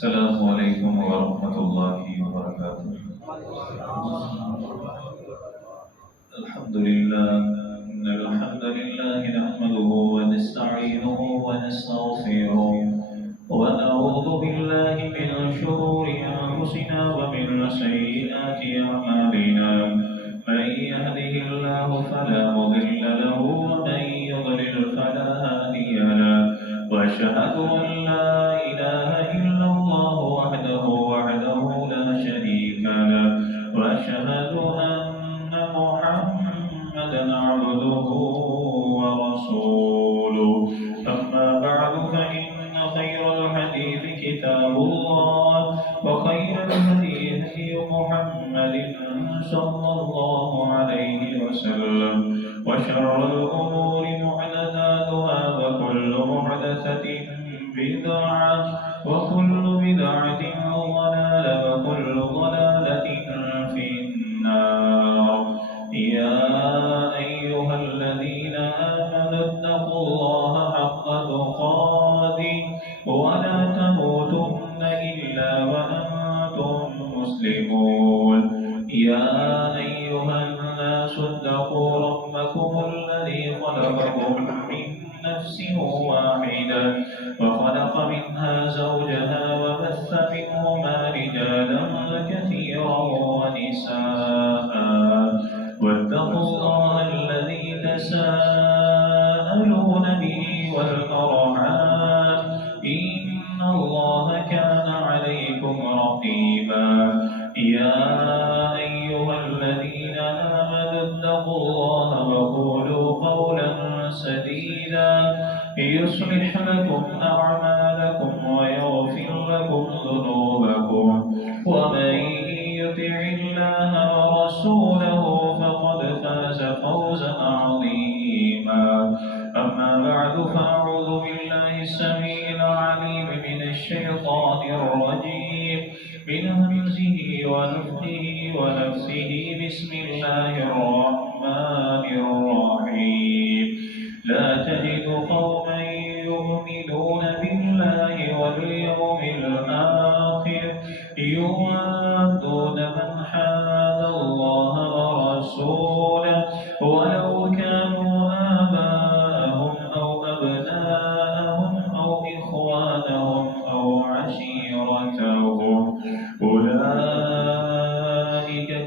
السلام عليكم ورحمة الله وبركاته. الحمد لله إن الحمد لله نحمده ونستعينه ونستغفره ونعوذ بالله من شرور أنفسنا ومن سيئات أعمالنا. من يهده الله فلا مضل له ومن يضلل فلا هادي له. وأشهد أن لا إله إلا الله وحده لا شريك له. وأشهد أن محمدا عبده ورسوله. أما بعد فإن خير الحديث كتاب الله وخير الهدي هدي محمد صلى الله عليه وسلم. وشر الأمور محدثاتها وكل محدثة بدعة وكل بدعة ضلالة وكل ضلالة في النار. يا أيها الذين آمنوا اتقوا الله حق تقاته ولا تموتن إلا وأنتم مسلمون. يا أيها الناس اتقوا ربكم الذي خلقكم من نفس واحدة وخلق منها زوجها وبث منهما رجالا كثيرا ونساء. واتقوا الله الذي تساءلون به والأرحام إن الله كان عليكم رقيبا. يا أيها الذين آمنوا اتقوا الله وقولوا قولا سديدا يصلح لكم أعمالكم ويغفر لكم ذنوبكم. ومن يطع الله ورسوله فقد فاز فوزا عظيما. أما بعد فأعوذ بالله السميع العليم من الشيطان الرجيم من همزه ونفخه ونفسه. بسم الله الرحمن الرحيم. لا تجد قوما يؤمنون بالله واليوم الآخر يوادون من حاد الله ورسوله ولو كانوا آباءهم أو أبناءهم أو إخوانهم أو عشيرتهم أولئك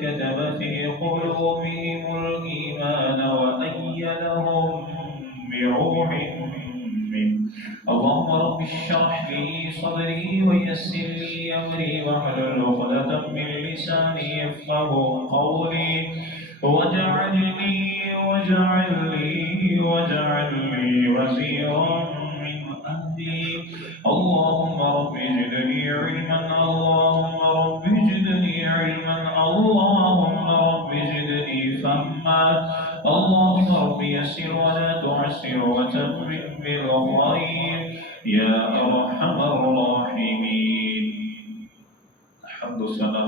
كتب في قلوبهم الإيمان وأيدهم بروح منه. اللهم رب اشرح لي صدري ويسر لي أمري واحلل عقدة من لساني يفقه قولي واجعل لي وزيرا من أهلي. اللهم رب زدني علما اللهم رب زدني علما اللهم رب زدني فهما. اللهم رب يسر ولا تعسر وتمم بالخير يا أرحم الراحمين. الحمد لله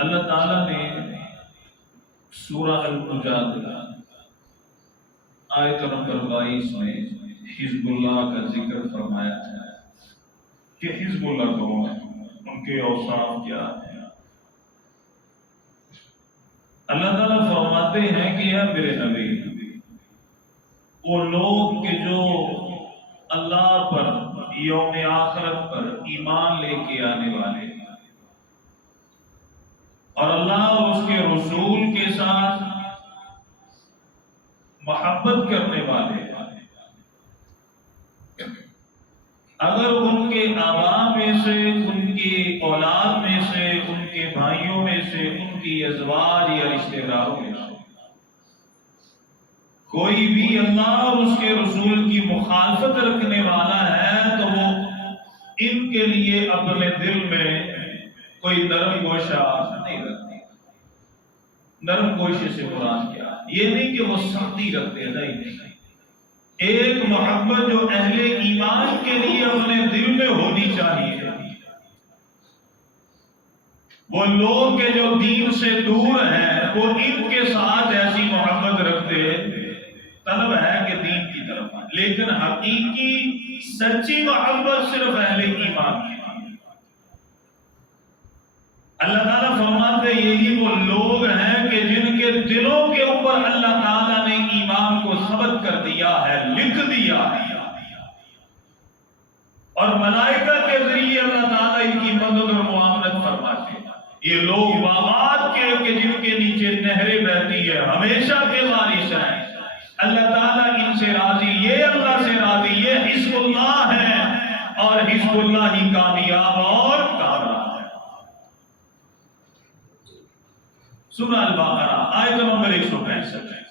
اللہ تعالیٰ نے سورہ المجادلہ آیت نمبر 22 میں حزب اللہ کا ذکر فرمایا ہے کہ حزب اللہ کون ہے، ان کے اوصاف کیا ہیں۔ اللہ تعالیٰ فرماتے ہیں کہ یا میرے نبی، وہ لوگ کہ جو اللہ پر، یوم آخرت پر ایمان لے کے آنے والے اور اللہ اور اس کے رسول کے ساتھ محبت کرنے والے، اگر ان کے آباء میں سے، ان کی اولاد میں سے، ان کے بھائیوں میں سے، ان کی ازواج یا رشتہ داروں میں سے کوئی بھی اللہ اور اس کے رسول کی مخالفت رکھنے والا ہے تو وہ ان کے لیے اپنے دل میں کوئی نرم گوشہ نہیں رکھتے۔ نرم گوشے سے مراد کیا؟ یہ نہیں کہ وہ سختی رکھتے، نہیں، ایک محبت جو اہل ایمان کے لیے اپنے دل میں ہونی چاہیے۔ وہ لوگ کے جو دین سے دور ہیں وہ ان کے ساتھ ایسی محبت رکھتے، طلب ہے کہ دین کی طرف آئے، لیکن حقیقی سچی محبت صرف اہل ایمان کی۔ اللہ تعالیٰ فرماتے یہی وہ لوگ ہیں کہ جن کے دلوں کے اوپر اللہ تعالیٰ نے ایمان کو ثبت کر دیا ہے، لکھ دیا ہے، اور ملائکہ کے ذریعے اللہ تعالیٰ ان کی مدد اور معاونت فرماتے ہیں۔ یہ لوگ باغات کے کہ جن کے نیچے نہریں بہتی ہے، ہمیشہ کے وارث ہیں۔ اللہ تعالیٰ ان سے راضی، یہ اللہ سے راضی، یہ حزب اللہ ہے، اور حزب اللہ ہی کامیاب اور کامیاب ہے۔ سورہ البقرہ آیت نمبر 165،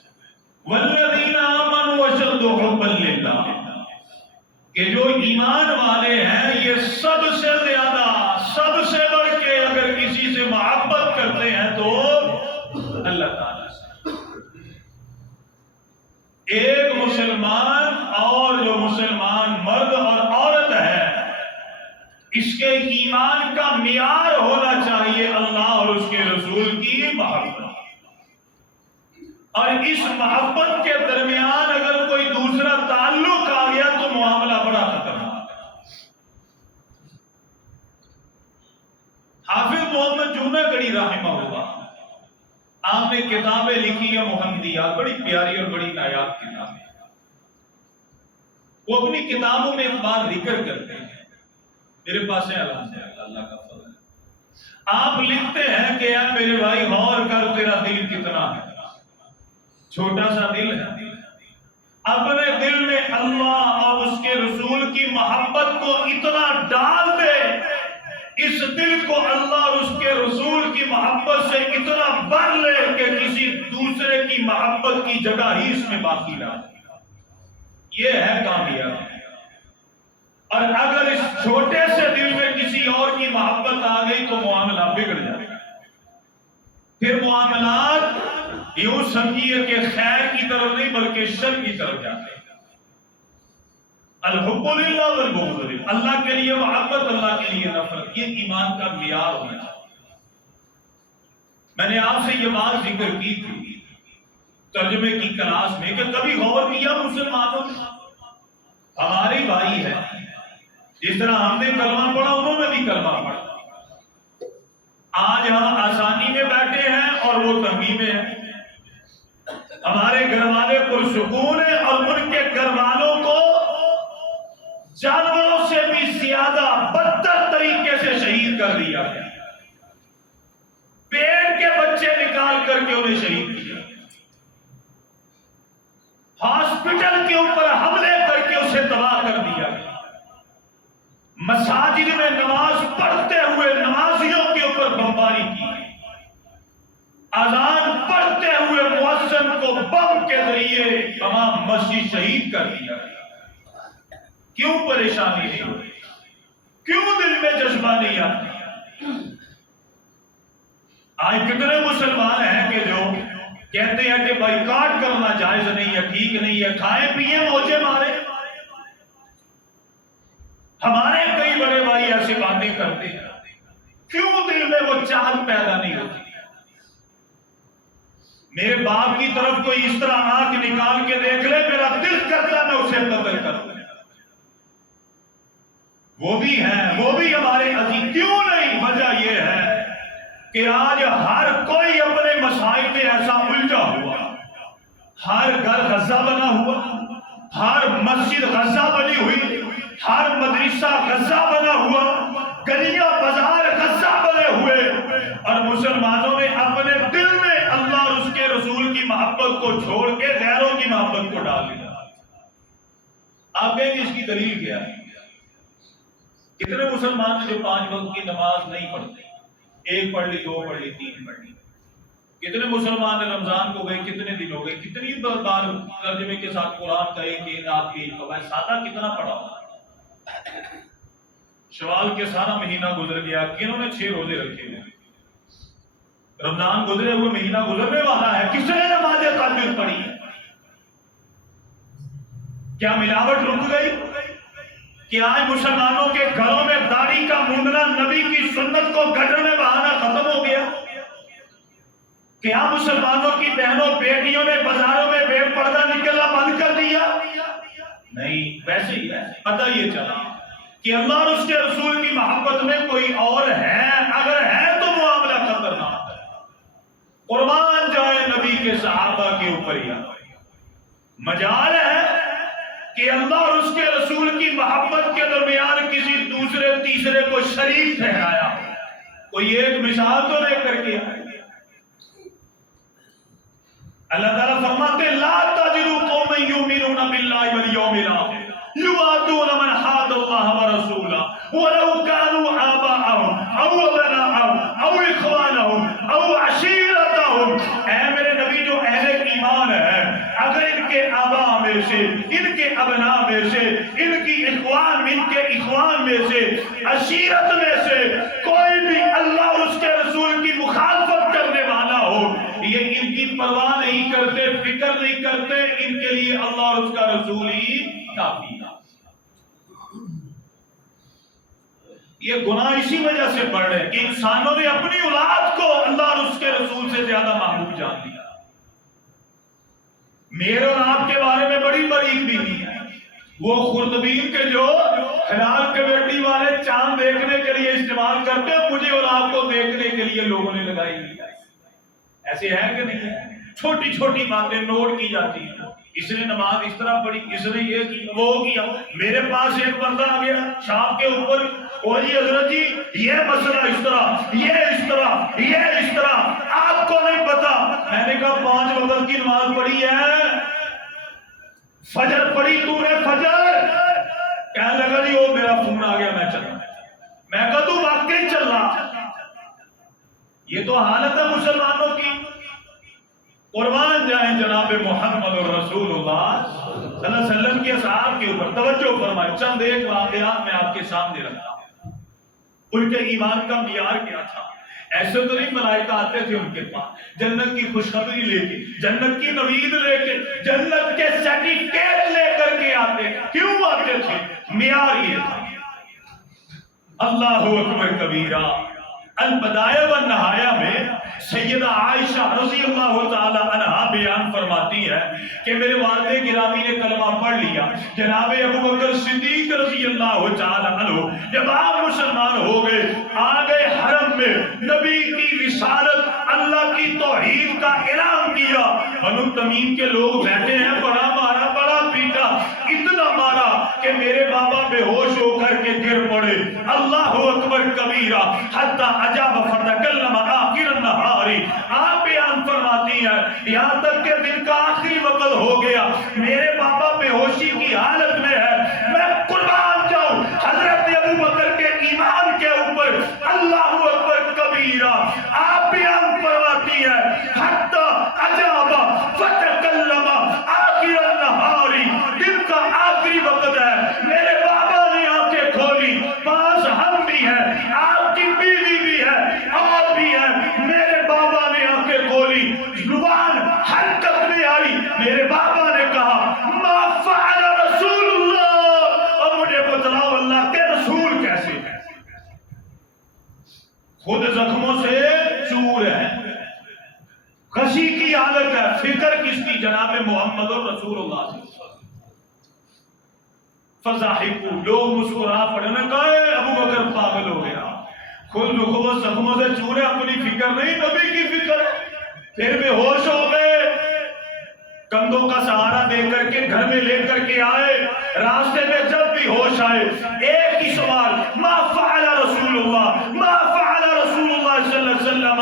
والذین آمنوا اشد حبا للہ، کہ جو ایمان والے ہیں یہ سب سے زیادہ، سب سے بڑھ کے اگر کسی سے محبت کرتے ہیں تو اللہ تعالیٰ سے۔ ایک مسلمان اور جو مسلمان مرد اور عورت ہے، اس کے ایمان کا معیار ہونا چاہیے اللہ اور اس کے رسول کی محبت، اور اس محبت کے درمیان اگر کوئی دوسرا تعلق آ گیا تو معاملہ بڑا خطرناک ہے۔ حافظ محمد جوناگڑھی رحمہ اللہ، آپ نے کتابیں لکھی ہیں محمدیات، بڑی پیاری اور بڑی نایاب کتابیں۔ وہ اپنی کتابوں میں ایک بات ذکر کرتے ہیں، میرے پاس ہے الحمدللہ، اللہ کا فضل ہے۔ آپ لکھتے ہیں کہ اے میرے بھائی غور کر، تیرا دل کتنا ہے، چھوٹا سا دل ہے، اپنے دل میں اللہ اور اس کے رسول کی محبت کو اتنا ڈال دے، اس دل کو اللہ اور اس کے رسول کی محبت سے اتنا بھر لے کہ کسی دوسرے کی محبت کی جگہ ہی اس میں باقی نہ رہے۔ یہ ہے کامیابی۔ اور اگر اس چھوٹے سے دل میں کسی اور کی محبت آ گئی تو معاملہ بگڑ جائے گا، پھر معاملات یوں سمجھیے کہ خیر کی طرف نہیں بلکہ شر کی طرف جاتے ہیں۔ الحب للہ والبغض للہ، اللہ کے لیے محبت، اللہ کے لیے نفرت، یہ ایمان کا معیار ہونا چاہیے۔ میں نے آپ سے یہ بات ذکر کی تھی ترجمے کی کلاس میں کہ کبھی غور کیا مسلمانوں نے، ہمارے بھائی ہیں، جس طرح ہم نے کلمہ پڑھا انہوں نے بھی کلمہ پڑھا، آج ہم آسانی میں بیٹھے ہیں اور وہ تنگی میں ہیں، ہمارے گھر والے پرسکون ہیں اور ان کے گھر والوں کو جانوروں سے بھی زیادہ بدتر طریقے سے شہید کر دیا گیا، پیڑ کے بچے نکال کر کے انہیں شہید کیا، ہاسپٹل کے اوپر حملے کر کے اسے تباہ کر دیا گیا، مساجد میں نماز پڑھتے ہوئے نمازیوں کے اوپر بمباری کی، اذان پڑھتے ہوئے مؤذن کو بم کے ذریعے تمام مسجد شہید کر دیا گیا۔ کیوں پریشانی نہیں ہوئی؟ کیوں دل میں جذبہ نہیں آتا؟ آج کتنے مسلمان ہیں کہ جو کہتے ہیں کہ بائیکاٹ کرنا جائز نہیں ہے، ٹھیک نہیں ہے، کھائے پیے موجے مارے۔ ہمارے کئی بڑے بھائی ایسی باتیں کرتے ہیں، کیوں دل میں وہ چاہت پیدا نہیں ہوتی؟ میرے باپ کی طرف کوئی اس طرح آنکھ نکال کے دیکھ لے میرا دل کرتا میں اسے قتل کر دوں۔ وہ بھی ہیں، وہ بھی ہمارے عزیز، کیوں نہیں؟ وجہ یہ ہے کہ آج ہر کوئی اپنے مسائل میں ایسا الجھا ہوا، ہر گھر غزہ بنا ہوا، ہر مسجد غزہ بنی ہوئی، ہر مدرسہ غزہ بنا ہوا، گلیاں بازار غزہ بنے ہوئے، اور مسلمانوں نے اپنے دل میں اللہ اور اس کے رسول کی محبت کو چھوڑ کے غیروں کی محبت کو ڈال دیا۔ آپ کہیں گے اس کی دلیل کیا ہے؟ کتنے مسلمان جو 5 وقت کی نماز نہیں پڑھتے، 1 پڑھ لی، 2 پڑھ لی، 3 پڑھ لی؟ کتنے مسلمان رمضان کو گئے، کتنے دن ہو گئے، کتنی بار ترجمے کے ساتھ قرآن کا ایک آپ کی سادہ کتنا پڑھا ہوگا؟ شوال کے سارا مہینہ گزر گیا، کنہوں نے 6 روزے رکھے ہوئے؟ رمضان گزرے ہوئے مہینہ گزرنے والا ہے، کس نے نماز تہجد پڑھی ہے؟ کیا ملاوٹ رک گئی؟ کہ آج مسلمانوں کے گھروں میں داڑھی کا مونڈنا نبی کی سنت کو گٹر میں بہانا ختم ہو گیا؟ کیا مسلمانوں کی بہنوں بیٹیوں نے بازاروں میں بے پردہ نکلنا بند کر دیا؟ نہیں، ویسے ہی ہے۔ پتہ یہ چلا کہ اللہ اور اس کے رسول کی محبت میں کوئی اور ہے، اگر ہے تو معاملہ خطرناک ہے۔ قربان جائے نبی کے صحابہ کے اوپر یا مجال ہے کہ اللہ اور اس کے رسول کی محبت کے درمیان کسی دوسرے تیسرے کو شریک ٹھہرایا۔ کوئی ایک مثال تو لے کر کے اللہ تعالیٰ فرماتے لا تجدوا قوما یؤمنون باللہ والیوم الآخر یوادون من حاد اللہ ورسولہ ولو كانوا آباءهم او ابناءهم او اخوانهم او عشیرتهم۔ اے میرے نبی، جو اہل ایمان ہے اگر ان کے آباء میں سے، ان کے ابناء میں سے، ان کے اخوان میں سے، عشیرت میں سے کوئی بھی اللہ اور اس کے رسول کی مخالفت کرنے والا ہو، یہ ان کی پرواہ نہیں کرتے، فکر نہیں کرتے، ان کے لیے اللہ اور اس کا رسول ہی کافی ہے۔ یہ گناہ اسی وجہ سے بڑھ رہے ہیں کہ انسانوں نے اپنی اولاد کو اللہ اور اس کے رسول سے زیادہ محبوب جان لیا۔ میرے اور آپ کے بارے میں بڑی بڑی بینی ہے، وہ خردبین کے جو خیرات کمیٹی والے چاند دیکھنے کے لیے استعمال کرتے ہیں، مجھے اور آپ کو دیکھنے کے لیے لوگوں نے لگائی ہوئی ہے۔ ایسے ہے کہ نہیں ہے؟ چھوٹی چھوٹی باتیں نوٹ کی جاتی ہیں، اس نے نماز اس طرح پڑھی، اس نے یہ کی، وہ کیا۔ میرے پاس ایک بندہ آ گیا شام کے اوپر، او جی حضرت جی یہ مسئلہ اس طرح، یہ اس طرح، یہ اس طرح، آپ کو نہیں پتا۔ میں نے کہا 5 وقت کی نماز پڑھی ہے، فجر پڑھی تو نے فجر؟ کہنے لگا جی وہ میرا فون آ گیا میں چلا۔ میں کہا تو واقعی چل رہا؟ یہ تو حالت ہے مسلمانوں کی۔ قربان جائیں جناب محمد رسول اللہ صلی اللہ علیہ وسلم کے اصحاب کے اوپر توجہ فرمائیں۔ چند ایک واقعات میں آپ کے سامنے رکھتا ہوں۔ ان کے ایمان کا معیار کیا تھا؟ ایسے تو نہیں ملائکہ آتے تھے ان کے پاس جنت کی خوشخبری لے کے، جنت کی نوید لے کے، جنت کے سرٹیفکیٹ لے کر کے آتے۔ کیوں آتے تھے؟ معیار یہ تھا۔ اللہ اکبر کبیرہ۔ البدایہ والنہایہ میں سیدہ عائشہ رضی اللہ تعالی عنہا بیان فرماتی ہے کہ میرے والد گرامی نے کلمہ پڑھ لیا، جناب ابو بکر صدیق رضی اللہ تعالی عنہ جب آپ مسلمان ہو گئے، آ گئے حرم میں، نبی کی رسالت، اللہ کی توحید کا اعلان کیا۔ بنو تمیم کے لوگ بیٹھے ہیں، بڑا مارا، بڑا پیٹا، اتنا مارا کہ میرے بابا بے ہوش ہو کر کے گر پڑے۔ اللہ اکبر کبیرہ۔ حتی عجاب فتکلم آخر النہاری، آپ بیان فرماتی ہیں یہاں تک کہ دن کا آخری وقت ہو گیا، میرے بابا بے ہوشی کی حالت میں ہے، میں قربان جاؤں حضرت ابو بکر کے ایمان کے اوپر۔ اللہ اکبر کبیرہ۔ آپ بیان فرماتی ہیں حتی عجاب فتکلم آخر النہاری، دن کا آخری وقت ہے، میرے بابا نے آنکھیں کھولی، پاس ہم بھی ہیں، آپ کی بیوی بھی ہے، اور بھی ہے، میرے بابا نے آنکھیں کھولی، زبان حرکت میں آئی، میرے بابا نے کہا فضاحکو، لوگ مسکرا پڑے، انہوں نے کہا اے ابو بکر پاگل ہو گیا، خود رخو زخموں سے چورے، اپنی فکر نہیں نبی کی فکر ہے، پھر بے ہوش ہو گئے، کندھوں کا سہارا دے کر کے گھر میں لے کر کے آئے، راستے میں جب بھی ہوش آئے ایک ہی سوال، ما فعل رسول اللہ، ما فعل رسول اللہ صلی اللہ علیہ وسلم۔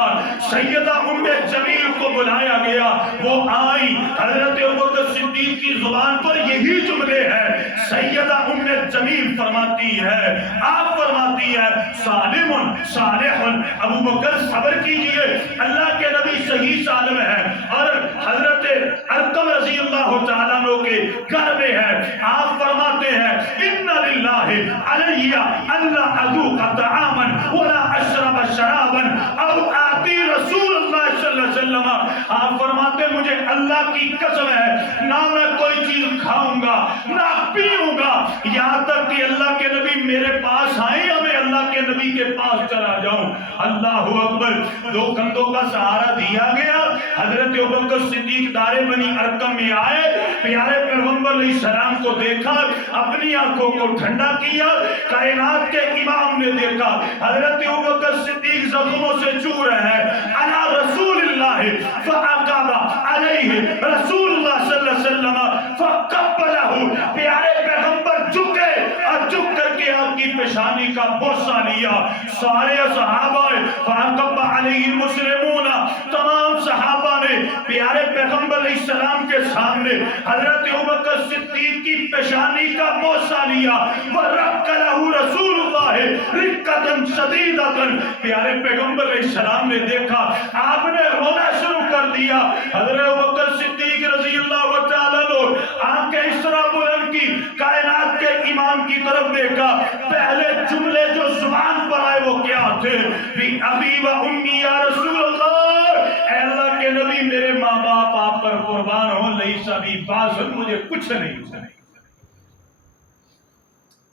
سیدہ ام جمیل کو بلایا گیا، وہ آئی، حضرت ابوبکر صدیق کی زبان پر یہی جملے ہیں، سیدہ ام جمیل فرماتی ہے، آپ فرماتی ہے سالم صالح، ابو بکر صبر کیجئے، اللہ کے نبی صحیح سالم ہے، اور حضرت ارقم رضی اللہ تعالیٰ عنہ کے گھر میں ہے، آپ فرماتے ہیں ان للہ علی اللہ اذوق طعاما ولا اشرب شرابا او آتی رسول اللہ صلی اللہ علیہ وسلم، آپ فرماتے ہیں مجھے اللہ کی قسم ہے نہ میں کوئی چیز کھاؤں گا نہ پیوں گا یہاں تک کہ اللہ کے نبی میرے پاس آئیں یا میں اللہ کے نبی کے پاس چلا جاؤں۔ اللہ اکبر، دو کندھوں کا سہارا دیا گیا، حضرت ابوبکر صدیق دار بنی ارقم میں آئے، پیارے پیغمبر علیہ السلام کو دیکھا، اپنی آنکھوں کو ٹھنڈا کیا، کائنات کے امام نے دیکھا حضرت ابوبکر صدیق زخموں سے چو رہے ہیں، انا رسول اللہ فاقام علیہ رسول اللہ صلی اللہ علیہ وسلم فقبلہ، پیارے پیغمبر جھکے اور جھک کر کے آپ کی پیشانی کا بوسہ لیا، سارے صحابہ فاقب علیہ المسلمون، تمام صحابہ نے پیارے پیغمبر علیہ السلام کے سامنے حضرت ابوبکر صدیق کی پیشانی کا بوسہ لیا، ورق لہ رسول اللہ رقۃ شدیدۃ، پیارے پیغمبر علیہ السلام نے دیکھا آپ نے رونا شروع کر دیا، حضرت ابوبکر صدیق رضی اللہ تعالیٰ عنہ آنکھیں اس طرح بلند کی، کائنات کے امام کی طرف دیکھا، پہلے جملے جو زبان پر آئے وہ کیا تھے، بھی ابی و امی یا رسول اللہ، اے اللہ کے نبی میرے ماں باپ آپ پر قربان ہو، لیسا بی باسن، مجھے کچھ نہیں،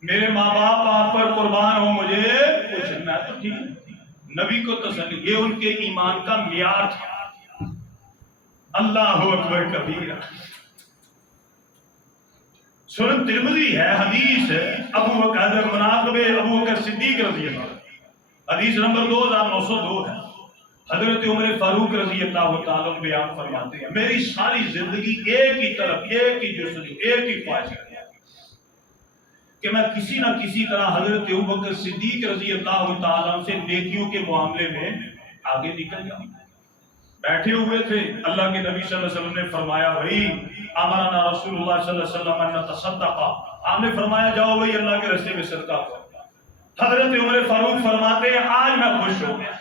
میرے ماں باپ آپ پر قربان ہو، مجھے کچھ نہیں، میں تو ٹھیک، نبی کو تسلی، یہ ان کے ایمان کا معیار تھا۔ اللہ اکبر کبیرہ، سنن ترمذی ہے، حدیث ہے، ابو بکر مناقب ابو بکر صدیق رضی اللہ عنہ، حدیث نمبر 2902 ہے، حضرت عمر فاروق رضی اللہ تعالیٰ عنہ بیان فرماتے ہیں میری ساری زندگی ایک ہی طرف، ایک ہی جستجو، ایک ہی خواہش ہے کہ میں کسی نہ کسی طرح حضرت ابوبکر صدیق رضی اللہ تعالیٰ عنہ سے نیکیوں کے معاملے میں آگے نکل جاؤں۔ بیٹھے ہوئے تھے، اللہ کے نبی صلی اللہ علیہ وسلم نے فرمایا بھائی امرنا رسول اللہ صلی اللہ علیہ وسلم ان نتصدق، آپ نے فرمایا جاؤ بھائی اللہ کے راستے میں صدقہ کرو۔ حضرت عمر فاروق فرماتے ہیں آج میں خوش ہو گیا،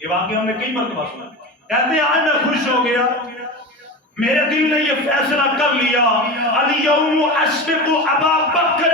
یہ واقعہ ہم نے کئی مرتبہ سنا، کہتے ہیں آج میں خوش ہو گیا، میرے دل نے یہ فیصلہ کر لیا، الیوم اسبق ابا بکر،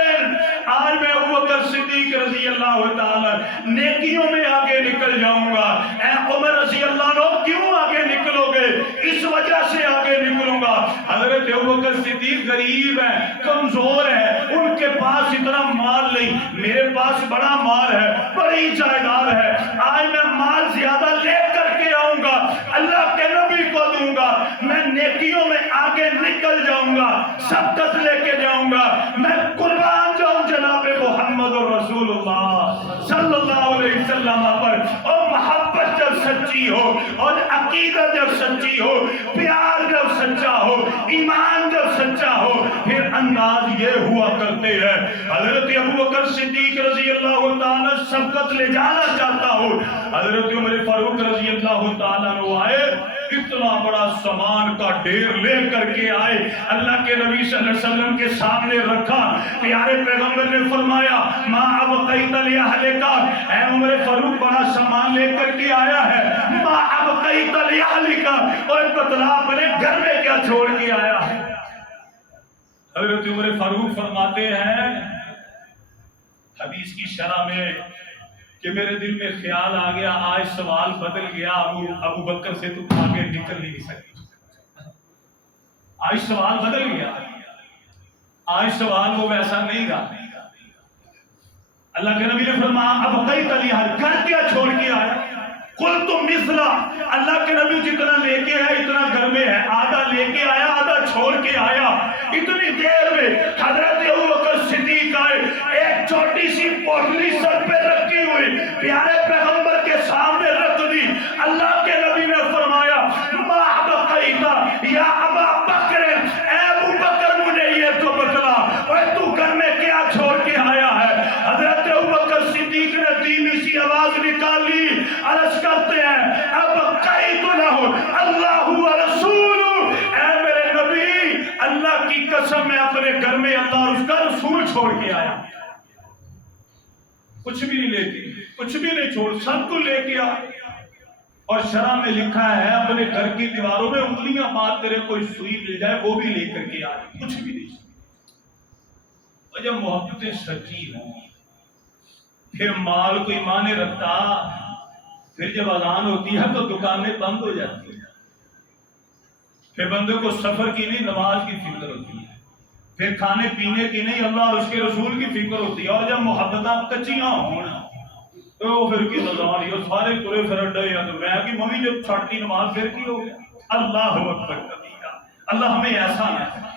آج میں ابوبکر صدیق رضی اللہ تعالیٰ نیکیوں میں آگے نکل جاؤں گا۔ اے عمر رضی اللہ عنہ کیوں آگے نکلو گے؟ اس وجہ سے آگے نکلوں گا، حضرت ابوبکر صدیق غریب ہے، کمزور ہے، ان کے پاس اتنا مال نہیں، میرے پاس بڑا مال ہے، بڑی جائیداد ہے، آج میں مال زیادہ لے کر کے آؤں گا، اللہ کے نبی کو دوں گا، میں نیکیوں میں آگے نکل جاؤں گا، سبقت لے کے جاؤں گا، میں قربان جاؤں جناب محمد رسول اللہ صلی اللہ علیہ وسلم پر۔ اور محبت جب سچی ہو، اور عقیدہ جب سچی ہو، پیار جب سچا ہو، ایمان جب سچا ہو، پھر انداز یہ ہوا کرتے ہیں۔ حضرت ابوبکر صدیق رضی اللہ تعالیٰ سبقت لے جانا چاہتا ہو، حضرت عمر فاروق رضی اللہ تعالیٰ عنہ آئے، اتنا بڑا سامان کا ڈھیر لے کر کے آئے، اللہ کے نبی صلی اللہ علیہ وسلم کے سامنے رکھا، پیارے پیغمبر نے فرمایا ما ابقیت لأہلک، اے عمر فاروق بڑا سامان لے کر کے آیا ہے، ما ابقیت لأہلک، اور بتلا اپنے گھر میں کیا چھوڑ کے آیا ہے۔ حضرت عمر فاروق فرماتے ہیں حدیث کی شرح میں کہ میرے دل میں خیال آ گیا آج سوال بدل گیا، ابو بکر سے تو آگے نکل نہیں سکتی، آج سوال بدل گیا، آج سوال وہ ویسا نہیں گا۔ اللہ کے نبی نے فرمایا اب کئی تلیہ گھر کیا چھوڑ کے آیا، قل تم مثلا، اللہ کے نبی جتنا لے کے ہے اتنا گھر میں ہے، آدھا لے کے آیا آدھا چھوڑ کے آیا، اتنی دیر میں حضرت ابوبکر پیارے پیغمبر کے سامنے رکھ دی۔ اللہ کے نبی نے فرمایا ما بقیتا یا ابا بکر، اے ابو بکر مجھے یہ تو بتلا تو گھر میں کیا چھوڑ کے آیا ہے؟ حضرت ابو بکر صدیق نے دھیمی سی آواز نکالی، عرض کرتے ہیں اب قیت لہ اللہ ورسول، اے میرے نبی اللہ کی قسم میں اپنے گھر میں اللہ اور اس کا رسول چھوڑ کے آیا، کچھ بھی نہیں لے کے، کچھ بھی نہیں چھوڑ، سب کو لے کے آ۔ اور شرع میں لکھا ہے اپنے گھر کی دیواروں میں انگلیاں مار تیرے کوئی سوئی مل جائے وہ بھی لے کر کے آ، کچھ بھی نہیں۔ اور جب محبتیں سچی ہوں پھر مال کوئی معنی رکھتا، پھر جب اذان ہوتی ہے تو دکانیں بند ہو جاتی ہیں، پھر بندے کو سفر کی نہیں نماز کی فکر ہوتی ہے، پھر کھانے پینے کی نہیں اللہ اور اس کے رسول کی فکر ہوتی ہے۔ اور جب محبتیں کچیاں ہوں تو پھر کی نظام یہ سارے ترے پھر ڈے یا تو میں کہ ممی جب چھٹی نماز پھر کی ہو گیا۔ اللہ اکبر کبیرہ، اللہ ہمیں ایسا نہ کرے،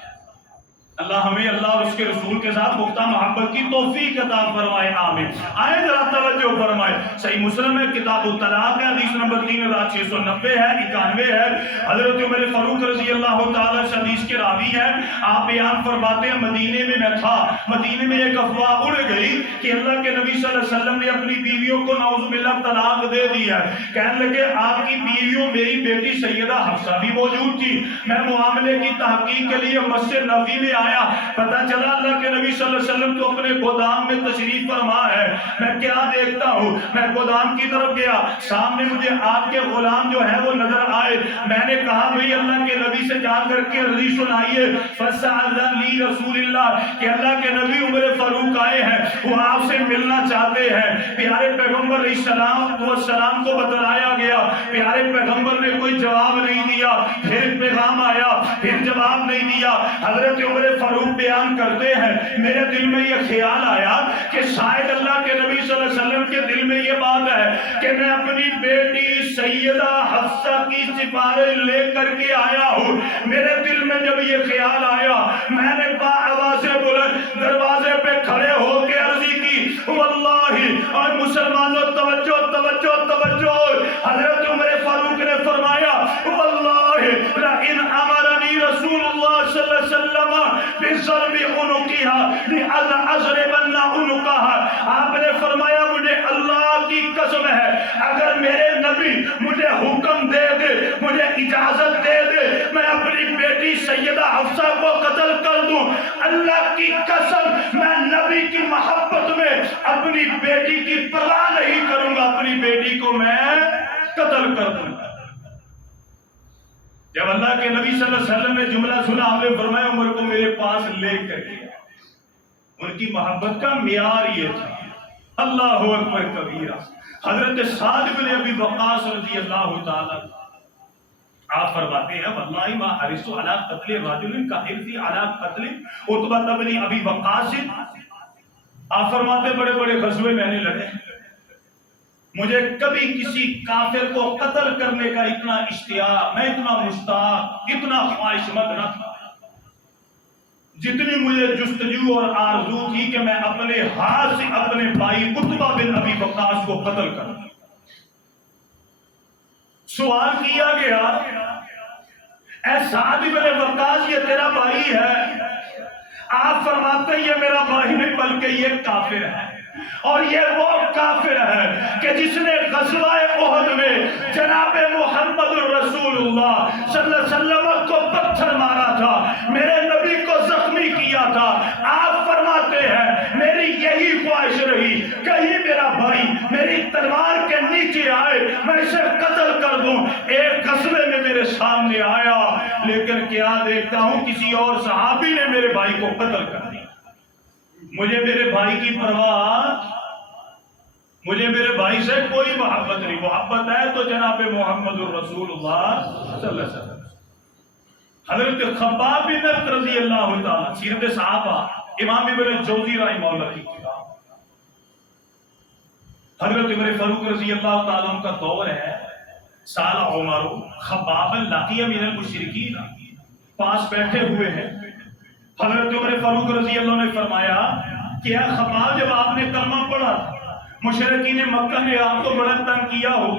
اللہ ہمیں اللہ اور اس کے رسول کے ساتھ پختہ محبت کی توفیق عطا فرمائے، آمین۔ آئے ذرا توجہ فرمائے، صحیح مسلم ہے کتاب الطلاق ہے، حدیث نمبر 3690 ہے، 91 ہے۔ حضرت عمر فاروق رضی اللہ تعالیٰ سے حدیث کے راوی ہیں، آپ بیان فرماتے ہیں مدینے میں میں تھا، مدینے میں ایک افواہ اڑ گئی کہ اللہ کے نبی صلی اللہ علیہ وسلم نے اپنی بیویوں کو نعوذ باللہ طلاق دے دی ہے۔ کہنے لگے آپ کی بیویوں میری بیٹی سیدہ حفصہ بھی موجود تھی، میں معاملے کی تحقیق کے لیے مسجد نبوی میں آیا، پتہ چلا اللہ کے نبی صلی اللہ علیہ وسلم تو اپنے گودام میں تشریف فرما ہے۔ میں کیا دیکھتا ہوں، میں گودام کی طرف گیا، سامنے مجھے آپ کے غلام جو ہے وہ نظر آئے، میں نے کہا بھئی اللہ کے نبی سے جا کر کے رضی سنائیے، فَسَأَذَنْ لِي رسول اللہ، کہ اللہ کے نبی عمر فاروق آئے ہیں، وہ آپ سے ملنا چاہتے ہیں۔ پیارے پیغمبر علیہ السلام کو بتلایا گیا، پیارے پیغمبر نے کوئی جواب نہیں دیا، پھر پیغام آیا، پھر جواب نہیں دیا۔ حضرت عمر فاروق بیان کرتے ہیں میرے دل میں یہ خیال آیا کہ شاید اللہ کے نبی صلی اللہ علیہ وسلم کے دل میں یہ بات ہے کہ میں اپنی بیٹی سیدہ حفصہ کی سفارش لے کر کے آیا ہوں۔ میرے دل میں جب یہ خیال آیا میں نے آواز بلند دروازے پہ کھڑے ہو کے عرضی کی واللہ، اور مسلمانوں توجہ توجہ توجہ، حضرت عمر فاروق نے فرمایا واللہ لئن امرنی رسول اللہ صلی اللہ علیہ وسلم بِضَرْبِ عُنُقِهَا لِأَضْرِبَنَّ عُنُقَهَا، آپ نے فرمایا مجھے اللہ کی قسم ہے اگر میرے نبی مجھے حکم دے دے، مجھے اجازت دے دے، میں اپنی بیٹی سیدہ حفصہ کو قتل کر دوں، اللہ کی قسم میں نبی کی محبت میں اپنی بیٹی کی پرواہ نہیں کروں گا، اپنی بیٹی کو میں قتل کر دوں گا۔ جب اللہ کے نبی صلی اللہ علیہ وسلم نے جملہ سنا، آپ نے فرمایا عمر کو میرے پاس لے کر گیا۔ ان کی محبت کا معیار یہ تھا، اللہ اکبر کبیرہ۔ حضرت سعد بن ابی وقاص رضی اللہ تعالیٰ آپ فرماتے ہیں واللہ ما حرصت علی قتل رجل کحرصی علی قتل عتبہ بن ابی وقاص، آپ فرماتے بڑے بڑے غزوے میں نے لڑے، مجھے کبھی کسی کافر کو قتل کرنے کا اتنا اشتیاق، میں اتنا مشتاق، اتنا خواہش مند نہ تھا، جتنی مجھے جستجو اور آرزو تھی کہ میں اپنے ہاتھ سے اپنے بھائی عتبہ بن ابی وقاص کو قتل کروں۔ سوال کیا گیا اے سعد بن وقاص یہ تیرا بھائی ہے؟ آپ فرماتے ہیں یہ میرا بھائی نہیں بلکہ یہ کافر ہے، اور یہ وہ کافر ہے کہ جس نے غزوہ احد میں جناب محمد رسول اللہ صلی اللہ علیہ وسلم کو پتھر مارا تھا، میرے نبی کو زخمی کیا تھا۔ آپ فرماتے ہیں میری یہی خواہش رہی کہیں میرا بھائی میری تلوار کے نیچے آئے میں اسے قتل کر دوں۔ ایک غزوے میں میرے سامنے آیا لیکن کیا دیکھتا ہوں کسی اور صحابی نے میرے بھائی کو قتل کر دیا۔ مجھے میرے بھائی کی پرواہ، مجھے میرے بھائی سے کوئی محبت نہیں، محبت ہے تو جناب محمد الرسول اللہ صلی اللہ علیہ وسلم۔ حضرت خباب بن ارت رضی اللہ تعالیٰ، سیرت صحابہ، امام ابن جوزی رحمہ اللہ کی کتاب، حضرت عمر فاروق رضی اللہ تعالیٰ عنہ کا دور ہے، سال عمر خباب لقی من المشرکین، پاس بیٹھے ہوئے ہیں۔ حضرت عمر فاروق رضی اللہ نے فرمایا کہ اے خباب جب آپ نے کلمہ پڑھا مشرکین مکہ نے آپ کو بڑا تنگ کیا ہو،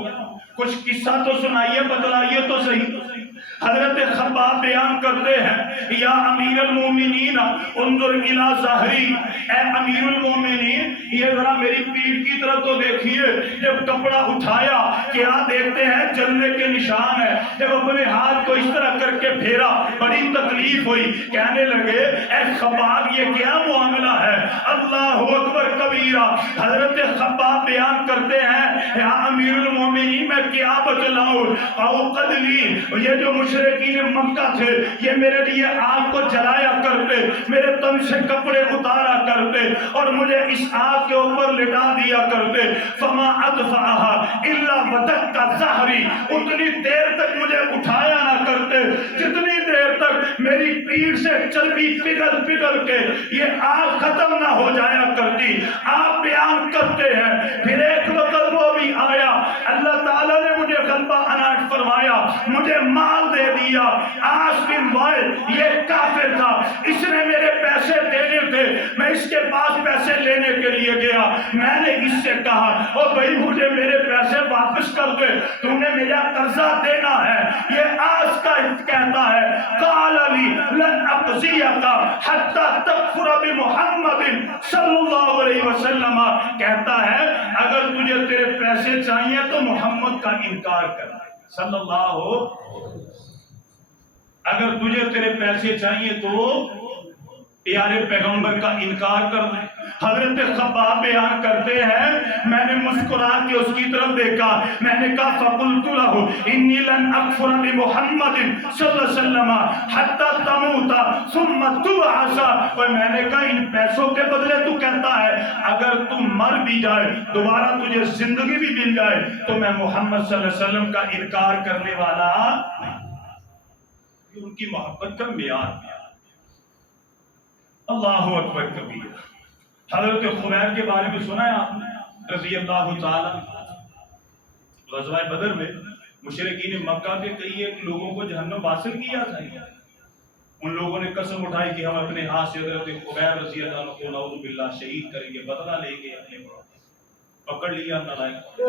کچھ قصہ تو سنائیے، بتلائیے تو صحیح۔ حضرت خباب بیان کرتے ہیں، یا امیر المومنین انظر الی ظہری، اے امیر المومنین یہ ذرا میری پیٹھ کی طرف تو دیکھیے۔ جب کپڑا اٹھایا کیا دیکھتے ہیں؟ جلنے کے نشان ہے۔ جب اپنے ہاتھ کو اس طرح کر کے پھیرا بڑی تکلیف ہوئی، کہنے لگے اے خباب یہ کیا معاملہ ہے؟ اللہ اکبر کبیرہ۔ حضرت خباب بیان کرتے ہیں، یا امیر المومنین میں کیا بتلاؤں، اوقد لی، یہ جو مشرکین مکہ تھے یہ میرے لیے آگ کو جلایا کرتے، میرے تن سے کپڑے اتارا کرتے اور مجھے اس آگ کے اوپر لٹا دیا کرتے، فما ادفعها الا ودق ظہری، اتنی دیر تک مجھے اٹھایا نہ کرتے جتنی دیر تک میری پیٹھ سے چربی پگھل پگھل کے یہ آگ ختم نہ ہو جایا کرتی۔ آپ بیان کرتے ہیں پھر ایک وقت وہ بھی آیا، اللہ تعالیٰ نے مجھے غلبہ عنایت فرمایا، مجھے مال دے دیا۔ عاص بن وائل یہ کافر تھا، اس نے میرے پیسے دینے تھے، میں اس کے پاس پیسے لینے کے لیے گیا، میں نے اس سے کہا او بھائی مجھے میرے پیسے واپس کر دے، تم نے میرا قرضہ دینا ہے۔ یہ عاص کا کہتا ہے، قال لی لن اقضیک حتی تکفر بمحمد صلی اللہ علیہ وسلم، کہتا ہے اگر تجھے تیرے پیسے چاہیے تو محمد کا انکار کر، صلی اللہ، اگر تجھے تیرے پیسے چاہیے تو پیارے پیغمبر کا انکار کر دیں۔ حضرت خباب بیان کرتے ہیں میں نے مسکرا کے اس کی طرف دیکھا، میں نے کہا فقلت له انی لن اکفر بمحمد صلی اللہ علیہ وسلم حتی تموت ثم تبعث، اور میں نے کہا ان پیسوں کے بدلے تو کہتا ہے اگر تم مر بھی جائے دوبارہ تجھے زندگی بھی مل جائے تو میں محمد صلی اللہ علیہ وسلم کا انکار کرنے والا، ان کی محبت کا معیار۔ اللہ اکبر کبیر۔ حضرت خبیب کے بارے میں سنا ہے آپ نے رضی اللہ تعالی، غزوہ بدر میں مشرکین مکہ کے کئی ایک لوگوں کو جہنم واصل کیا تھا، ان لوگوں نے قسم اٹھائی کہ ہم اپنے ہاتھ سے حضرت خبیب رضی اللہ عنہ کو نعوذ باللہ شہید کریں گے، بدلہ لیں گے اپنے پکڑ لیا نالائق۔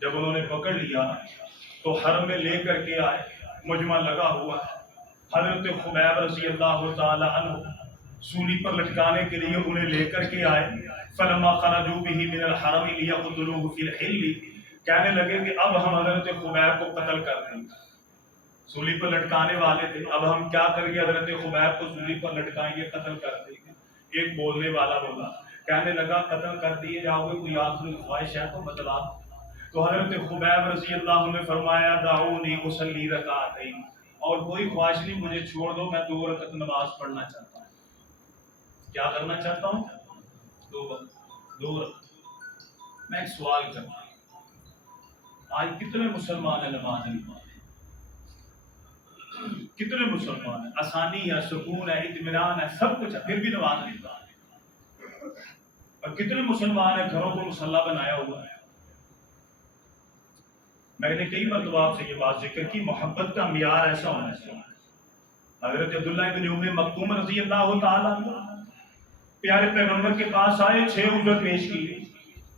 جب انہوں نے پکڑ لیا تو حرم میں لے کر کے آئے، مجمع لگا ہوا ہے، حضرت خبیب رضی اللہ تعالی عنہ سولی پر لٹکانے کے لیے انہیں لے کر کے آئے۔ فلما خرجوا به من الحرم ليقتلوه في الحل، کہنے لگے کہ اب ہم حضرت خبیب کو قتل کر دیں گے، سولی پر لٹکانے والے تھے، اب ہم کیا کریں گے، حضرت خبیب کو سولی پر لٹکائیں گے، قتل کر دیں گے۔ ایک بولنے والا بولا، کہنے لگا قتل کر دیے جاؤ گے، کوئی آخری خواہش ہے تو بتلا۔ تو حضرت خبیب رضی اللہ عنہ نے فرمایا دعونی اصلی رکعتین، اور کوئی خواہش نہیں، مجھے چھوڑ دو، میں 2 رکعت نماز پڑھنا چاہتا ہوں۔ کیا کرنا چاہتا ہوں؟ 2 رکعت۔ میں ایک سوال کرتا ہوں، آج کتنے مسلمان ہیں نماز نہیں پڑھتے؟ کتنے مسلمان ہیں؟ آسانی ہے، سکون ہے، اطمینان ہے، سب کچھ ہے، پھر بھی نماز نہیں پڑھتے۔ اور کتنے مسلمان ہیں گھروں کو مصلی بنایا ہوا ہے؟ میں نے کئی مرتبہ آپ سے یہ بات ذکر کی، محبت کا معیار ایسا ہونا چاہیے۔ حضرت عبداللہ بن ام مکتوم رضی اللہ تعالیٰ عنہ پیارے پیغمبر کے پاس آئے، 6 عذر پیش کیے،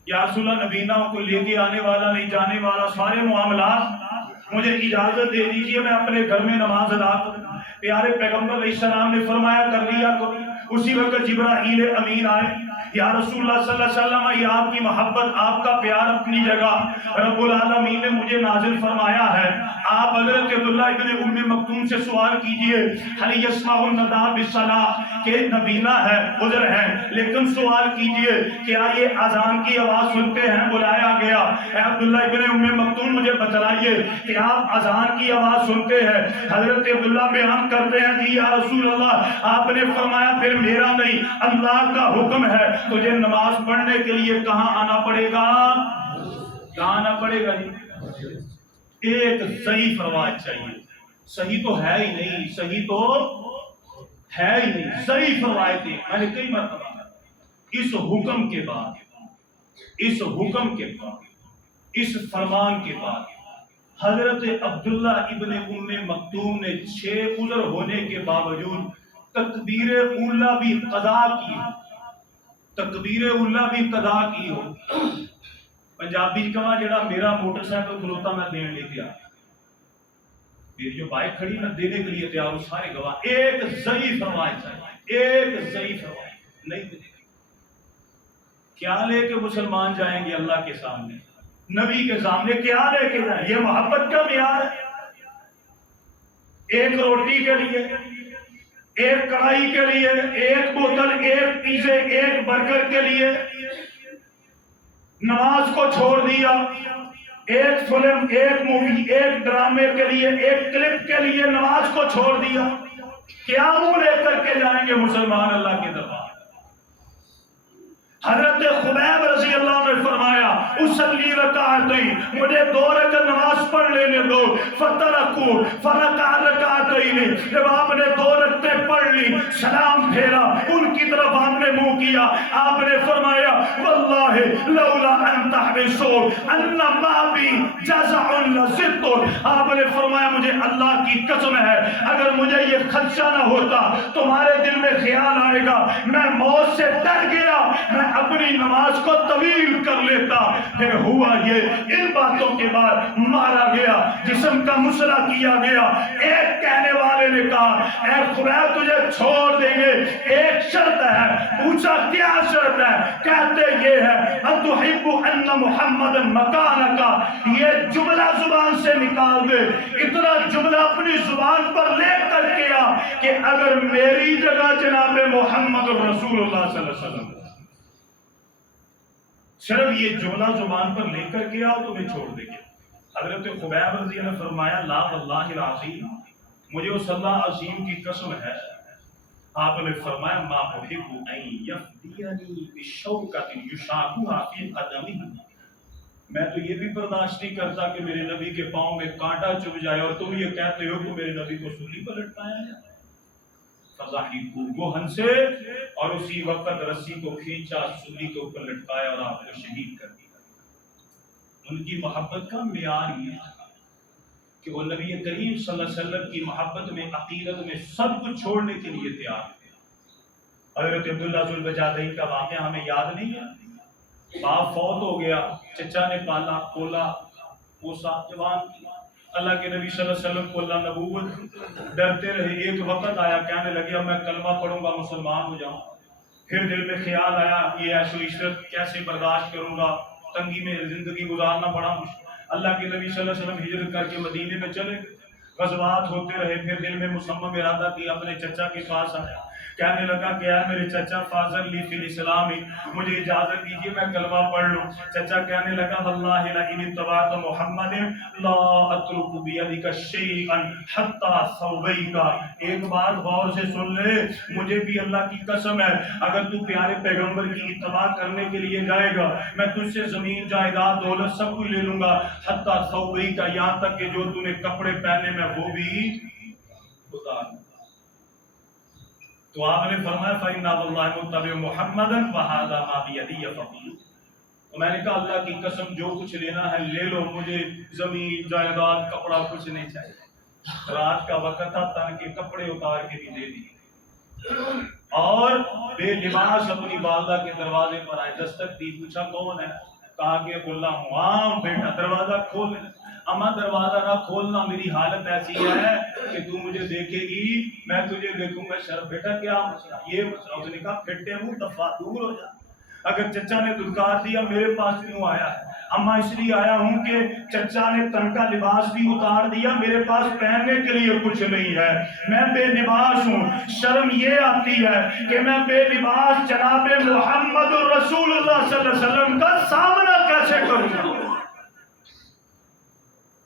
یا رسول اللہ نبینا کو لے کے آنے والا نہیں جانے والا سارے معاملات، مجھے اجازت دے دیجئے میں اپنے گھر میں نماز ادا کروں۔ پیارے پیغمبر علیہ السلام نے فرمایا کر لیا کرو۔ اسی وقت جبرائیل امین آئے، یا رسول اللہ صلی اللہ علیہ وسلم یہ آپ کی محبت، آپ کا پیار اپنی جگہ، رب العالمین نے مجھے نازل فرمایا ہے، آپ حضرت عبداللہ ابن ام مکتوم سے سوال کیجئے، حل یسمع النداء بالصلاۃ، کہ نبینا ہے، عذر ہے، لیکن سوال کیجئے کیا یہ اذان کی آواز سنتے ہیں؟ بلایا گیا، اے عبداللہ ابن ام مکتوم مجھے بتلائیے کہ آپ اذان کی آواز سنتے ہیں؟ حضرت عبداللہ بیان کرتے ہیں جی یا رسول اللہ، آپ نے فرمایا پھر میرا نہیں، اللہ کا حکم ہے، تجھے نماز پڑھنے کے لیے کہاں آنا پڑے گا؟ کہاں آنا پڑے گا جی؟ ایک صحیح روایت چاہیے، صحیح تو ہے ہی نہیں، صحیح تو ہے ہی نہیں، صحیح روایتیں میں نے کئی مرتبہ اس حکم کے بعد، اس حکم کے بعد، اس فرمان کے بعد حضرت عبداللہ ابن ام مکتوم نے 6 عذر ہونے کے باوجود تکبیر اولا بھی قضا کی، تکبیر اولا بھی قضا کی ہو. پنجابی کہا جڑا میرا موٹر سائیکل کھلوتا میں دین لے کے آ, میری جو بائک کھڑی میں دینے کے لیے تیار ہوں, سارے گواہ. ایک ضعیف روایت ہے, ایک ضعیف روایت نہیں دے گا. کیا لے کے مسلمان جائیں گے اللہ کے سامنے, نبی کے سامنے کیا لے کے جائیں؟ یہ محبت کا معیار ہے. ایک روٹی کے لیے, ایک کڑھائی کے لیے, ایک بوتل, ایک پیزے, ایک برگر کے لیے نماز کو چھوڑ دیا. ایک فلم, ایک مووی, ایک ڈرامے کے لیے, ایک کلپ کے لیے نماز کو چھوڑ دیا. کیا منہ لے کر کے جائیں گے مسلمان اللہ کے دربار؟ حضرت خبیب رضی اللہ عنہ نے فرمایا اصلی رکعتین, مجھے 2 رکعت نماز پڑھ لینے دو. فترکو فرکع رکعتین, جب آپ نے 2 رکعتیں پڑھ لی, سلام پھیرا, ان کی طرف آپ نے منہ کیا, آپ نے فرمایا واللہ لولا ان تحبسوا ان ما بی جزع لزدت. آپ نے فرمایا مجھے اللہ کی قسم ہے, اگر مجھے یہ خدشہ نہ ہوتا, تمہارے دل میں خیال آئے گا میں موت سے ڈر گیا, میں اپنی نماز کو طویل کر لیتا. پھر ہوا یہ, ان باتوں کے بعد مارا گیا, جسم کا مسئلہ کیا گیا. ایک کہنے والے نے کہا اے خبیب تجھے چھوڑ دیں گے, ایک شرط ہے. پوچھا کیا شرط ہے؟ کہتے یہ ہے اتحب ان محمد مکانک. یہ جملہ زبان سے نکال دے, اتنا جملہ اپنی زبان پر لے کر کے آ کہ اگر میری جگہ جناب محمد رسول اللہ صلی اللہ علیہ وسلم صرف یہ جملہ زبان پر لے کر کے آؤ تو میں چھوڑ دیں گے. حضرت خبیب رضی اللہ نے فرمایا لا واللہ العظیم, مجھے اس اللہ عظیم کی قسم ہے. آپ نے فرمایا ما احب ان یفدینی بشوکۃ یشاکھها فی قدمہ, میں تو یہ بھی برداشت نہیں کرتا کہ میرے نبی کے پاؤں میں کانٹا چبھ جائے اور تم یہ کہتے ہو کہ میرے نبی کو سولی پر لٹکایا ہے. فضحکوا, وہ ہنسے اور اسی وقت رسی کو کھینچا, سولی کے اوپر لٹکایا اور آپ کو شہید کر دیا. ان کی محبت کا معیار یہ تھا کہ وہ نبی کریم صلی اللہ علیہ وسلم کی محبت میں, عقیدت میں سب کچھ چھوڑنے کے لیے تیار تھے. حضرت عبداللہ ذوالبجادین کا واقعہ ہمیں یاد نہیں ہے. باپ فوت ہو گیا, چچا نے پالا پولا پوسا جوان کیا. اللہ کے نبی صلی اللہ علیہ وسلم کو اللہ نبوت ڈرتے رہے. ایک وقت آیا کہنے لگے اب میں کلمہ پڑھوں گا مسلمان ہو جاؤں. پھر دل میں خیال آیا یہ عیش و عشرت کیسے برداشت کروں گا, تنگی میں زندگی گزارنا بڑا مشکل. اللہ کے نبی صلی اللہ علیہ وسلم ہجرت کر کے مدینے میں چلے گئے, غزوات ہوتے رہے. پھر دل میں مصمم ارادہ کیا, اپنے چچا کے پاس آیا, کہنے لگا کہ اے میرے چچا فاضل لی فی الاسلام, مجھے اجازت دیجیے میں کلمہ پڑھ لوں. چچا کہنے لگا واللہ لئن اتبعت محمد لا اترک بیدک شیئا حتی ثوبیک. ایک بات غور سے سن لے, مجھے بھی اللہ کی قسم ہے اگر تو پیارے پیغمبر کی اتباع کرنے کے لیے جائے گا میں تجھ سے زمین جائیداد دولت سب کچھ لے لوں گا. حتی ثوبیک, یہاں تک کہ جو تو نے کپڑے پہنے میں وہ بھی اتار. تو آپ نے فرمایا فَإِنَّا وَاللَّهِ مُتَّبِعُ مُحَمَّدًا وَهَذَا مَا بِيَدِيَّ فَقِيرٌ. تو میں نے کہا اللہ کی قسم جو کچھ لینا ہے لے لو, مجھے زمین جائیداد کپڑا کچھ نہیں چاہیے. رات کا وقت تھا, تن کے کپڑے اتار کے بھی دے دیے اور بے لباس اپنی والدہ کے دروازے پر آئے. دستک دی, پوچھا کون ہے؟ کہا کہ عبداللہ ہوں. ہاں بیٹا دروازہ کھول. اما دروازہ نہ کھولنا, میری حالت ایسی ہے کہ تو مجھے دیکھے گی میں تجھے دیکھوں گا. شرف بیٹا کیا مسئلہ؟ یہ مسئلہ. اس نے کہا پھٹے منہ دفعہ دور ہو جا. اگر چچا نے دھتکار دیا میرے پاس کیوں آیا ہے؟ اما اس لیے آیا ہوں کہ چچا نے تن کا لباس بھی اتار دیا, میرے پاس پہننے کے لیے کچھ نہیں ہے, میں بے لباس ہوں. شرم یہ آتی ہے کہ میں بے لباس جناب محمد رسول اللہ صلی اللہ علیہ وسلم کا سامنا کیسے کروں گا.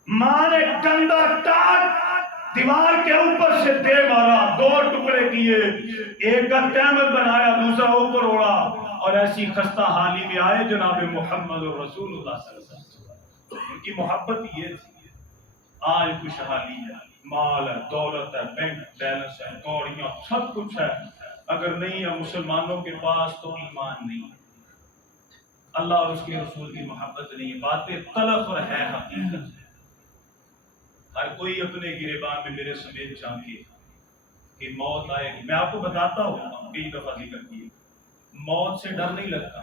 ماں نے کندا ٹاٹ دیوار کے اوپر سے دے مارا, 2 ٹکڑے کیے, ایک کا تیمل بنایا دوسرا اوپر اڑا اور ایسی خستہ حالی میں آئے جناب محمد رسول اللہ صلی اللہ علیہ وسلم. ان کی محبت یہ تھی. آج خوشحالی ہے, مال ہے, دولت ہے, بینک بیلنس ہے, کوڑیاں سب کچھ ہے, اگر نہیں ہے مسلمانوں کے پاس تو ایمان نہیں ہے, اللہ اور اس کے رسول کی محبت نہیں ہے. باتیں تلخ اور ہے حقیقت ہے. ہر کوئی اپنے گریبان میں میرے سمیت جھانکے کہ موت آئے گی. میں آپ کو بتاتا ہوں, کئی دفعہ ذکر کیے, موت سے ڈر نہیں لگتا،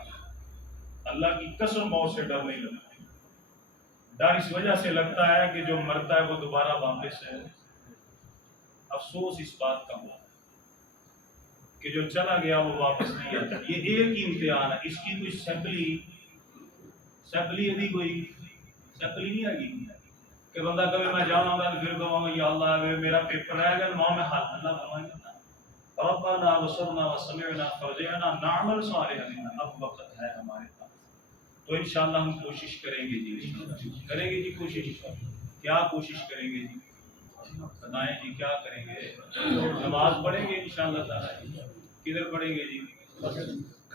اللہ کی قسم موت سے ڈر نہیں لگتا۔ ڈر اس وجہ سے لگتا ہے کہ جو مرتا ہے وہ دوبارہ واپس ہے۔ افسوس اس بات کا ہوا کہ جو چلا گیا وہ واپس نہیں آتا۔ یہ ایک ہی امتحان ہے، اس کی کوئی سیپلی نہیں آئے گی کہ بندہ کبھی میں جاؤں گا تو پھر کہوں گا یا اللہ میرا پیپر رہے گا وہاں میں حال اللہ فرمائیں گے ربنا وسرنا وسمعنا فرجعنا نعمل صالحا، اب وقت ہے ہمارے پاس، تو انشاءاللہ ہم کوشش کریں گے جی، کریں گے جی کوشش۔ کیا کوشش کریں گے جی؟ بتائیں جی کیا کریں گے؟ نماز پڑھیں گے انشاءاللہ تعالی۔ کدھر پڑھیں گے جی؟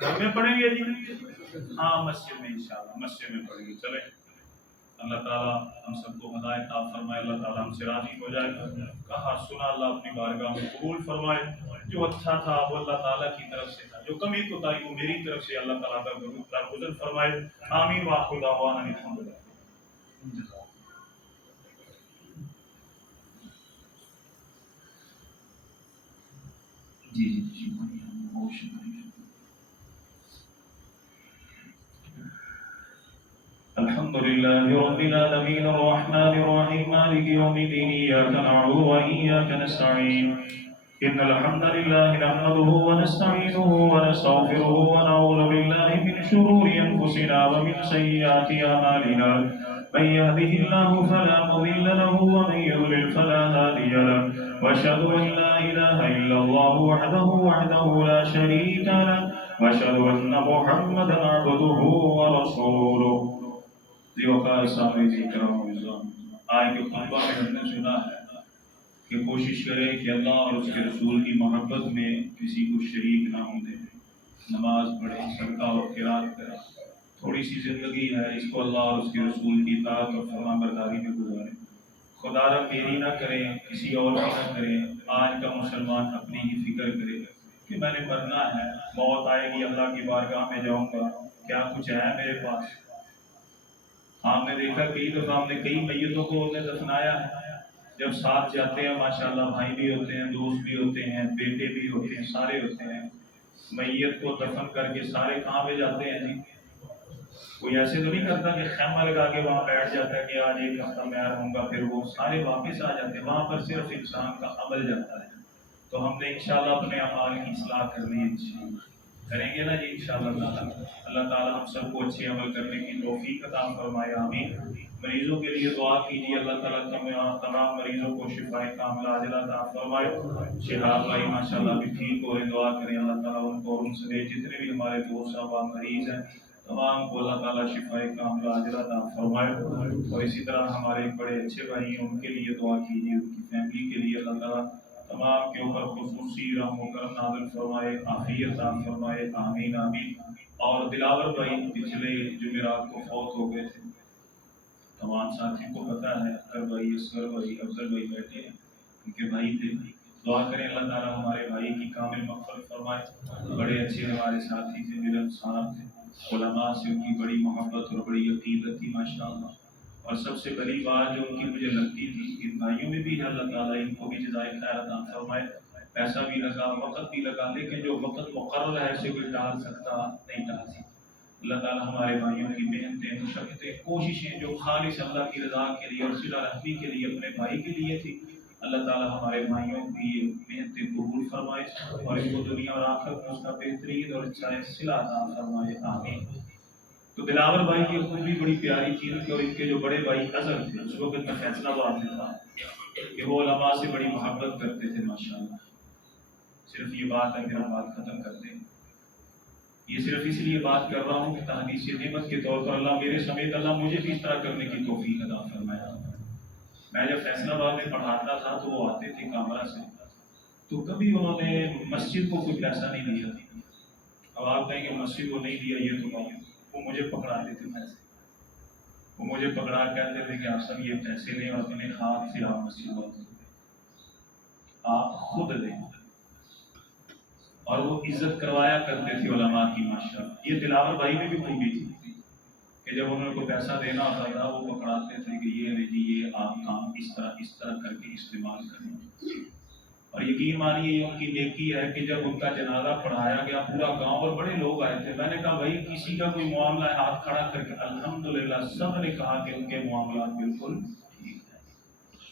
گھر میں پڑھیں گے جی؟ ہاں مسجد میں انشاءاللہ، مسجد میں پڑھیں گے۔ چلیں اللہ تعالیٰ ہم سب کو ہدایت عطا فرمائے، اللہ تعالیٰ ہم سے راضی ہو جائے، کہا سنا اللہ اپنی بارگاہ میں قبول فرمائے۔ جو اچھا تھا وہ اللہ تعالیٰ کی طرف سے تھا، جو کمی کوتاہی وہ میری طرف سے اللہ تعالیٰ کا درگزر فرمائے۔ آمین وآخر دعوانا الحمدللہ۔ جی جی بہت شکریہ۔ الحمد لله رب العالمين الرحمن الرحيم مالك يوم الدين إياك نعبد وإياك نستعين إن الحمد لله نحمده ونستعينه ونستغفره ونعوذ بالله من شرور أنفسنا ومن سيئات أعمالنا من يهده الله فلا مضل له ومن يضلل فلا هادي له وأشهد أن لا إله إلا الله وحده لا شريك له وأشهد أن محمدا عبده ورسوله۔ جی وقار سامنے جی کرام نظام آج کے خطبہ میں ہم نے سنا ہے کہ کوشش کرے کہ اللہ اور اس کے رسول کی محبت میں کسی کو شریک نہ ہوں دے، نماز پڑھے، صدقہ اور خیرات کرے، تھوڑی سی زندگی ہے اس کو اللہ اور اس کے رسول کی اطاعت اور فرمان برداری میں گزارے، خدا را میری نہ کریں، کسی اور کی نہ کریں۔ آج کا مسلمان اپنی ہی فکر کرے کہ میں نے مرنا ہے، موت آئے گی، اللہ کی بارگاہ میں جاؤں گا، کیا کچھ ہے میرے پاس؟ ہم نے دیکھا کئی دفعہ ہم نے کئی میتوں کو دفنایا ہے، جب ساتھ جاتے ہیں ماشاءاللہ بھائی بھی ہوتے ہیں، دوست بھی ہوتے ہیں، بیٹے بھی ہوتے ہیں، سارے ہوتے ہیں، میت کو دفن کر کے سارے کہاں پہ جاتے ہیں جی؟ کوئی ایسے تو نہیں کرتا کہ خیمہ لگا کے وہاں بیٹھ جاتا ہے کہ آج ایک ہفتہ میں رہوں گا، پھر وہ سارے واپس آ جاتے ہیں، وہاں پر صرف انسان کا عمل جاتا ہے۔ تو ہم نے انشاءاللہ اپنے اعمال کی اصلاح کرنی ہے، کریں گے نا جی انشاءاللہ تعالیٰ۔ اللہ تعالیٰ ہم سب کو اچھے عمل کرنے کی توفیق عطا فرمائے، آمین۔ مریضوں کے لیے دعا کیجیے، اللہ تعالیٰ تمام مریضوں کو شفائے کاملہ عاجلہ عطا فرمائے۔ شہاب بھائی ماشاءاللہ بھی ٹھیک ہو رہے، دعا کریں اللہ تعالیٰ ان کو اور ان سے جتنے بھی ہمارے دوست صاحب مریض ہیں تمام کو اللہ تعالیٰ شفائے کاملہ عاجلہ عطا فرمائے۔ اور اسی طرح ہمارے ایک بڑے اچھے بھائی ہیں، ان کے لیے دعا کیجیے، ان کی فیملی کے لیے اللہ تعالیٰ تمام کے اوپر خصوصی رحم و کرم نازل فرمائے، عافیت عطا فرمائے، آمین آمین۔ اور دلاور بھائی پچھلے جمعرات کو فوت ہو گئے تھے، تمام ساتھیوں کو پتہ ہے، اکر بھائی، اصغر بھائی، افضل بھائی بیٹھے ہیں، ان کے بھائی تھے۔ دعا کریں اللہ تعالیٰ ہمارے بھائی کی کامل مغفرت فرمائے۔ بڑے اچھے ہمارے ساتھی تھے، ملنسار تھے، علماء سے ان کی بڑی محبت اور بڑی عقیدت تھی ماشاءاللہ۔ اور سب سے بڑی بات جو ان کی مجھے لگتی تھی، ان بھائیوں میں بھی ہے اللہ تعالیٰ ان کو بھی جزائے خیر عطا فرمائے، پیسہ بھی لگا، وقت بھی لگا، لیکن جو وقت مقرر ہے اسے کوئی ٹال سکتا نہیں، ٹال سکتا۔ اللہ تعالیٰ ہمارے بھائیوں کی محنتیں، مشقتیں، کوششیں جو خالص اللہ کی رضا کے لیے اور صلہ رحمی کے لیے اپنے بھائی کے لیے تھی، اللہ تعالیٰ ہمارے بھائیوں کی محنتیں قبول فرمائے اور ان کو دنیا اور آخرت میں اس کا بہترین اور اچھا صلہ عطا فرمائے، آمین۔ تو دلاور بھائی کی خوبی بڑی پیاری چیز تھی، اور ان کے جو بڑے بھائی اظہر تھے، اس وقت میں فیصلہ آباد میں تھا، کہ وہ علماء سے بڑی محبت کرتے تھے ماشاءاللہ۔ صرف یہ بات ہے، پھر ہم بات ختم کرتے ہیں۔ یہ صرف اس لیے بات کر رہا ہوں کہ تحدیث نعمت کے طور پر اللہ میرے سمیت اللہ مجھے بھی اس طرح کرنے کی توفیق عطا فرمایا۔ میں جب فیصلہ آباد میں پڑھاتا تھا تو وہ آتے تھے کامرا سے، تو کبھی انہوں نے مسجد کو کوئی پیسہ نہیں دیا تھا۔ اب آپ کہیں کہ مسجد کو نہیں دیا، یہ تو بات، وہ مجھے پکڑاتے تھے پیسے، وہ مجھے پکڑا کہتے تھے کہ آپ سب یہ پیسے لیں اور اپنے ہاتھ سے آپ مسجد والوں آپ خود دیں، اور وہ عزت کروایا کرتے تھے علماء کی ماشاءاللہ۔ یہ دلاور بھائی میں بھی خوبی تھی کہ جب انہوں کو پیسہ دینا ہوتا تھا وہ پکڑاتے تھے کہ یہ جی یہ آپ کام اس طرح کر کے استعمال کریں، اور یقین مانیے یہ ان کی نیکی ہے کہ جب ان کا جنازہ پڑھایا گیا پورا گاؤں اور بڑے لوگ آئے تھے، میں نے کہا بھائی کسی کا کوئی معاملہ ہے ہاتھ کھڑا کر کے، الحمدللہ سب نے کہا کہ ان کے معاملات بالکل ٹھیک ہے۔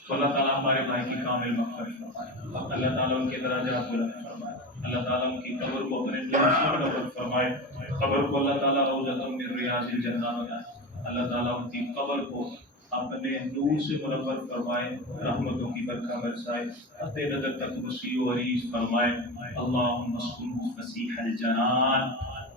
تو اللہ تعالیٰ ہمارے بھائی کی کامل مغفرت فرمائے، اللہ تعالیٰ ان کے درجات بلند فرمائے، اللہ تعالیٰ ان کی قبر کو اپنے نور سے منور فرمائے، قبر کو اللہ تعالیٰ روضۃ من ریاض الجنہ بنائے، اللہ تعالیٰ ان کی قبر کو اپنے نور سے منور فرمائے، رحمتوں کی برکھا برسائے، حد نظر تک وسیع و عریض فرمائے۔ اللہم اسکنہ فسیح الجنان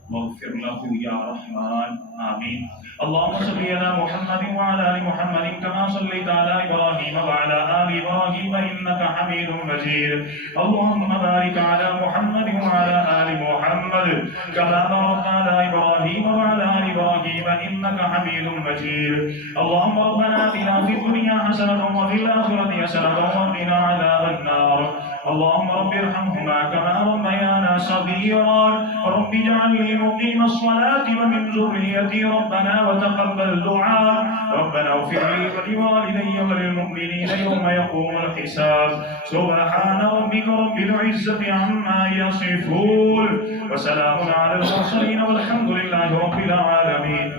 واغفر له یا رحمان آمین۔ اللهم صل على محمد وعلى آل محمد كما صليت على إبراهيم وعلى آل إبراهيم إنك حميد مجيد، اللهم بارك على محمد وعلى آل محمد كما باركت على إبراهيم وعلى آل إبراهيم إنك حميد مجيد، اللهم ربنا آتنا في الدنيا حسنة وفي الآخرة حسنة وقنا عذاب النار، اللهم رب ارحمهما كما ربيانا صغيرا، رب اجعلني مقيم الصلاة ومن ذريتي ربنا وتقبل دعاء، ربنا اغفر لي ولوالدي وللمؤمنين يوم يقوم الحساب، سبحان ربك رب العزة عما يصفون وسلام على المرسلين والحمد لله رب العالمين۔